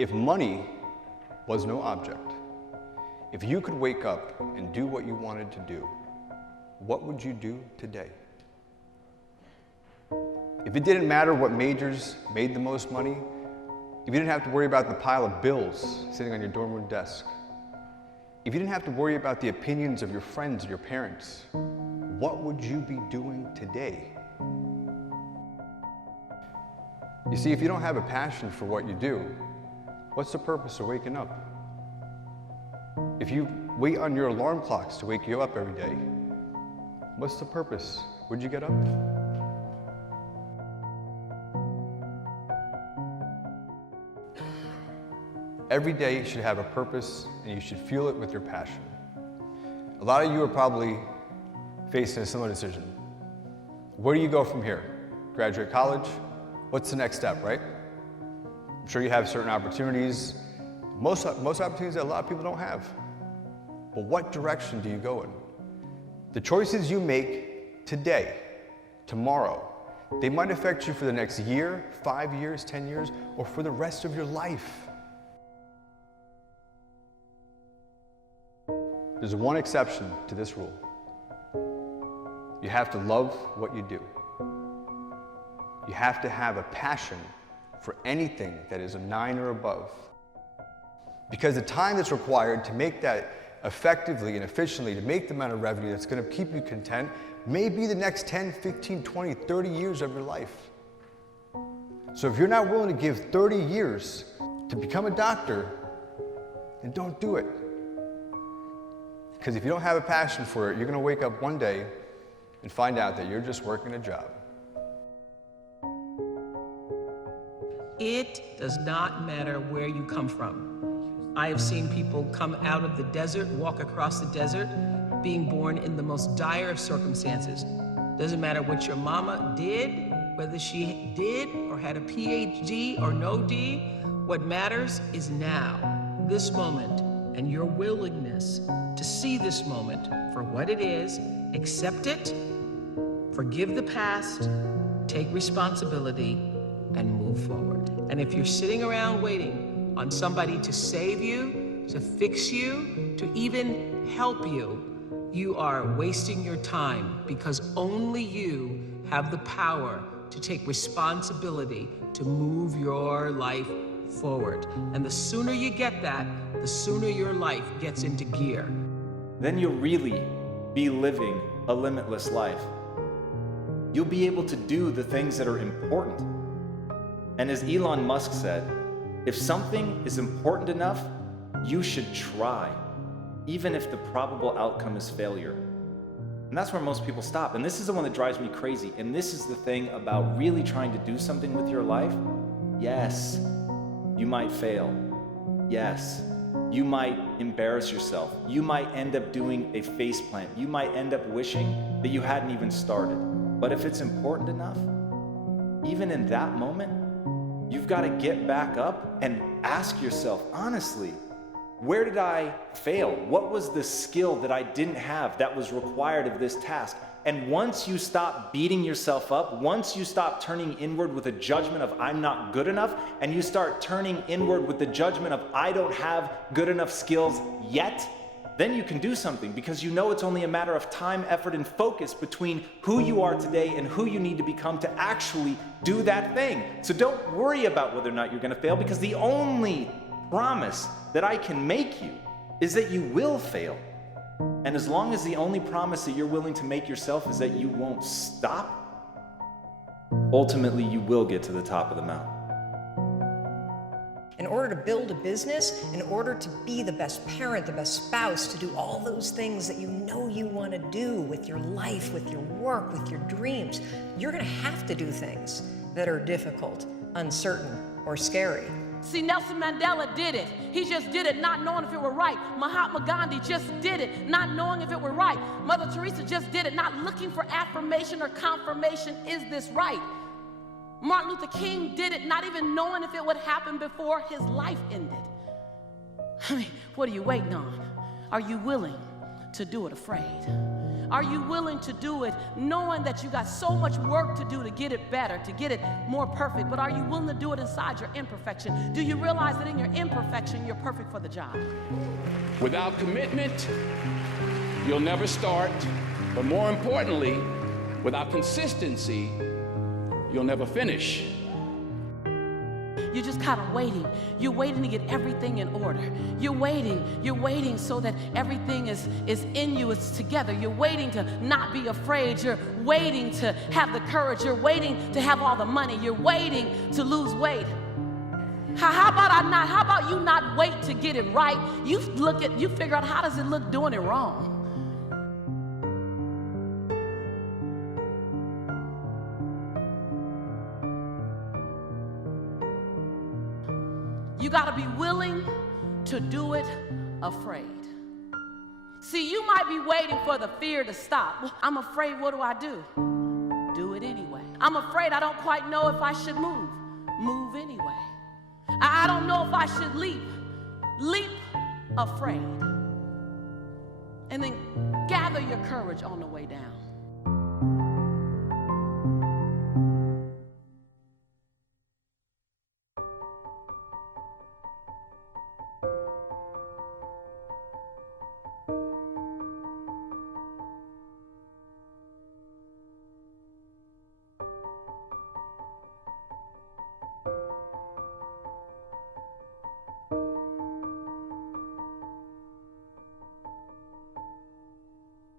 If money was no object, if you could wake up and do what you wanted to do, what would you do today? If it didn't matter what majors made the most money, if you didn't have to worry about the pile of bills sitting on your dorm room desk, if you didn't have to worry about the opinions of your friends or your parents, what would you be doing today? You see, if you don't have a passion for what you do, what's the purpose of waking up? If you wait on your alarm clocks to wake you up every day, what's the purpose? Would you get up? Every day you should have a purpose and you should fuel it with your passion. A lot of you are probably facing a similar decision. Where do you go from here? Graduate college? What's the next step, right? I'm sure you have certain opportunities, most opportunities that a lot of people don't have. But what direction do you go in? The choices you make today, tomorrow, they might affect you for the next year, 5 years, 10 years, or for the rest of your life. There's one exception to this rule. You have to love what you do. You have to have a passion for anything that is a 9 or above. Because the time that's required to make that effectively and efficiently, to make the amount of revenue that's going to keep you content, may be the next 10, 15, 20, 30 years of your life. So if you're not willing to give 30 years to become a doctor, then don't do it. Because if you don't have a passion for it, you're going to wake up one day and find out that you're just working a job. It does not matter where you come from. I have seen people come out of the desert, walk across the desert, being born in the most dire of circumstances. Doesn't matter what your mama did, whether she did or had a PhD or no D. What matters is now, this moment, and your willingness to see this moment for what it is, accept it, forgive the past, take responsibility, and move forward. And if you're sitting around waiting on somebody to save you, to fix you, to even help you, you are wasting your time, because only you have the power to take responsibility to move your life forward. And the sooner you get that, the sooner your life gets into gear. Then you'll really be living a limitless life. You'll be able to do the things that are important. And as Elon Musk said, if something is important enough, you should try, even if the probable outcome is failure. And that's where most people stop. And this is the one that drives me crazy. And this is the thing about really trying to do something with your life. Yes, you might fail. Yes, you might embarrass yourself. You might end up doing a faceplant. You might end up wishing that you hadn't even started. But if it's important enough, even in that moment, you've got to get back up and ask yourself, honestly, where did I fail? What was the skill that I didn't have that was required of this task? And once you stop beating yourself up, once you stop turning inward with a judgment of I'm not good enough, and you start turning inward with the judgment of I don't have good enough skills yet, then you can do something, because you know it's only a matter of time, effort, and focus between who you are today and who you need to become to actually do that thing. So don't worry about whether or not you're going to fail, because the only promise that I can make you is that you will fail. And as long as the only promise that you're willing to make yourself is that you won't stop, ultimately you will get to the top of the mountain. In order to build a business, in order to be the best parent, the best spouse, to do all those things that you know you want to do with your life, with your work, with your dreams, you're going to have to do things that are difficult, uncertain, or scary. See, Nelson Mandela did it. He just did it not knowing if it were right. Mahatma Gandhi just did it, not knowing if it were right. Mother Teresa just did it, not looking for affirmation or confirmation, is this right? Martin Luther King did it, not even knowing if it would happen before his life ended. I mean, what are you waiting on? Are you willing to do it afraid? Are you willing to do it knowing that you got so much work to do to get it better, to get it more perfect, but are you willing to do it inside your imperfection? Do you realize that in your imperfection, you're perfect for the job? Without commitment, you'll never start, but more importantly, without consistency, you'll never finish. You're just kind of waiting. You're waiting to get everything in order. You're waiting so that everything is in you, it's together. You're waiting to not be afraid. You're waiting to have the courage. You're waiting to have all the money. You're waiting to lose weight. How about you not wait to get it right? You figure out, how does it look doing it wrong? You got to be willing to do it afraid. See, you might be waiting for the fear to stop. Well, I'm afraid, what do? Do it anyway. I'm afraid, I don't quite know if I should move. Move anyway. I don't know if I should leap. Leap afraid. And then gather your courage on the way down.